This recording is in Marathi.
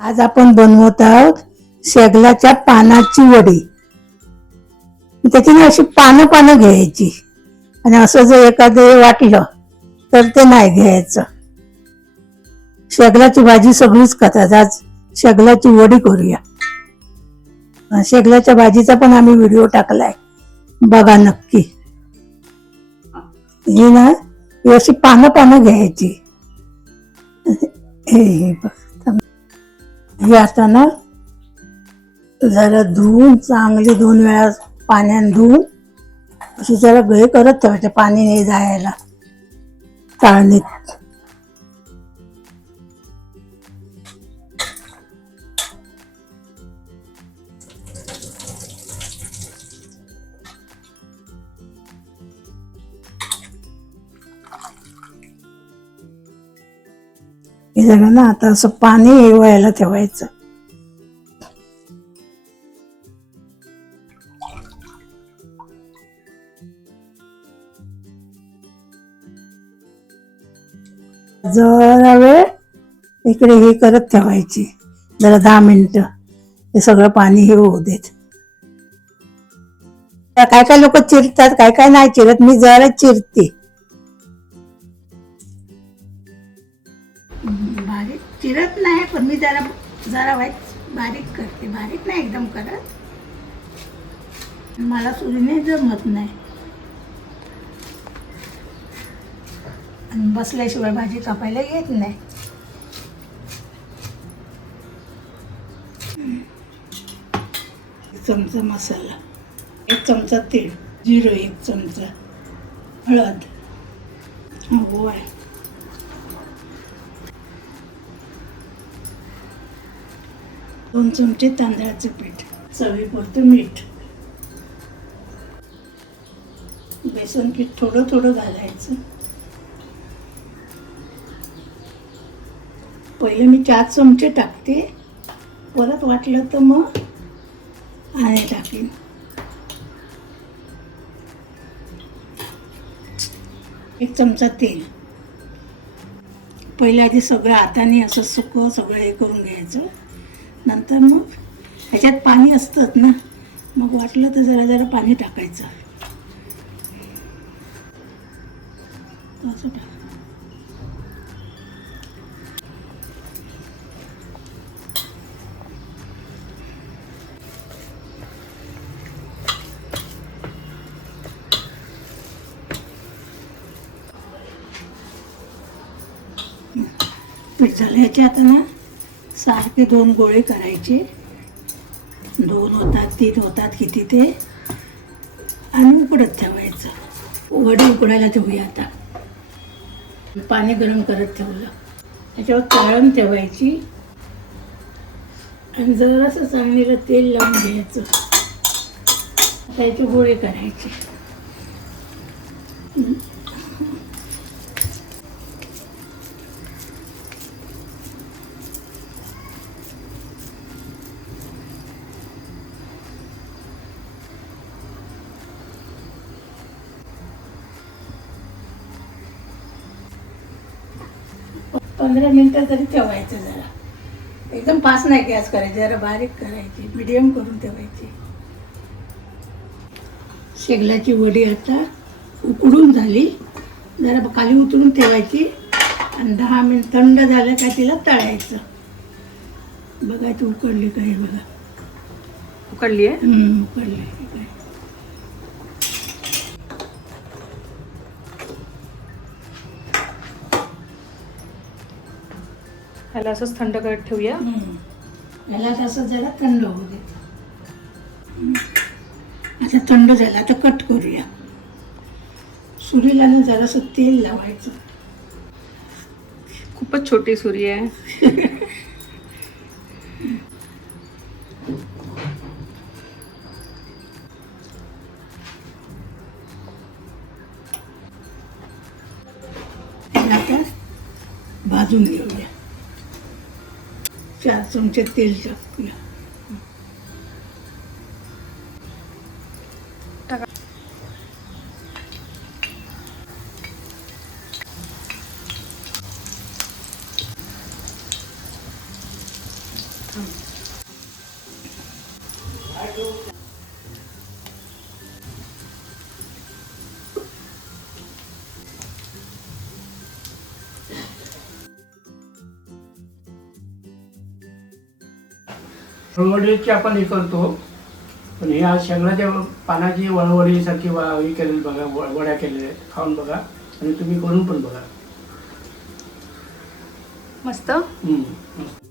आज आपण बनवत आहोत शेगलाच्या पानाची वडी. त्याची अशी पानं पानं घ्यायची आणि असं जर एखादं वाटलं तर ते नाही घ्यायचं. शेगलाची भाजी सगळीच खातात, आज शेगलाची वडी करूया. शेगलाच्या भाजीचा पण आम्ही व्हिडिओ टाकलाय, बघा नक्की. ही ना ही अशी पानं पानं घ्यायची. हे हे आता ना जरा धुवून, चांगली 2 वेळा पाण्याने धुवून अशी जरा गळे करत ठेवायचे, पाणी नाही जायला चाळणीत. हे जरा ना आता असं पाणी व्हायला ठेवायचं. जरा वेळ इकडे हे करत ठेवायची, जरा 10 मिनिटं हे सगळं पाणी हे होऊ देत. काय काय लोक चिरतात, काय काय नाही चिरत, मी जरा चिरते. बारीक चिरत नाही, पण मी जरा जरा बारीक करते, बारीक नाही एकदम करत, मला सुरीने जमत नाही आणि बसल्याशिवाय भाजी कापायला येत नाही. चमचा मसाला, 1 चमचा तेल, जिरं 1 चमचा, हळद, ओवा, 2 चमचे तांदळाचे पीठ, चवीपुरतं मीठ, बेसन पीठ थोडं थोडं घालायचं. पहिले मी 4 चमचे टाकते, परत वाटलं तर मग आणि टाकेन. एक चमचा तेल. पहिले आधी सगळं हाताने असं सुकं सगळं हे करून घ्यायचं, नंतर मग ह्याच्यात पाणी असतात ना, मग वाटलं तर जरा जरा पाणी टाकायचं. असं टाक. पीठ झालं. ह्याचे आता ना सारखे 2 गोळे करायचे, 2 होतात 3 होतात किती ते, आणि उकडत ठेवायचं. वडी उकडायला ठेवूया. आता पाणी गरम करत ठेवलं, त्याच्यावर चाळण ठेवायची आणि जरासं चाळणीला तेल लावून घ्यायचं. त्याचे गोळे करायचे. पंधरा मिनिटं तरी ठेवायचं. जरा एकदम फास्ट नाही गॅस करायची, जरा बारीक करायची, मीडियम करून ठेवायची. शेगलाची वडी आता उकडून झाली, जरा खाली उतरून ठेवायची आणि 10 मिनिट थंड झालं का तिला तळायचं. बघायचं उकडली का हे, बघा उकडली आहे. उकडली आहे. ह्याला असंच थंड करत ठेवूया. याला तसं जरा थंड होऊ दे. आता थंड झालं, आता कट करूया. सुरीला ना जरासं तेल लावायचं. खूपच छोटी सुरी आहे. आता भाजून घेऊया. 4 चमचे तेल टाकूया. वळवडीची आपण हे करतो, पण हे आज शेंगदाच्या पानाची वळवडीसारखी हे केलेली बघा, वड्या केलेल्या आहेत. खाऊन बघा आणि तुम्ही करून पण बघा. मस्त. मस्त.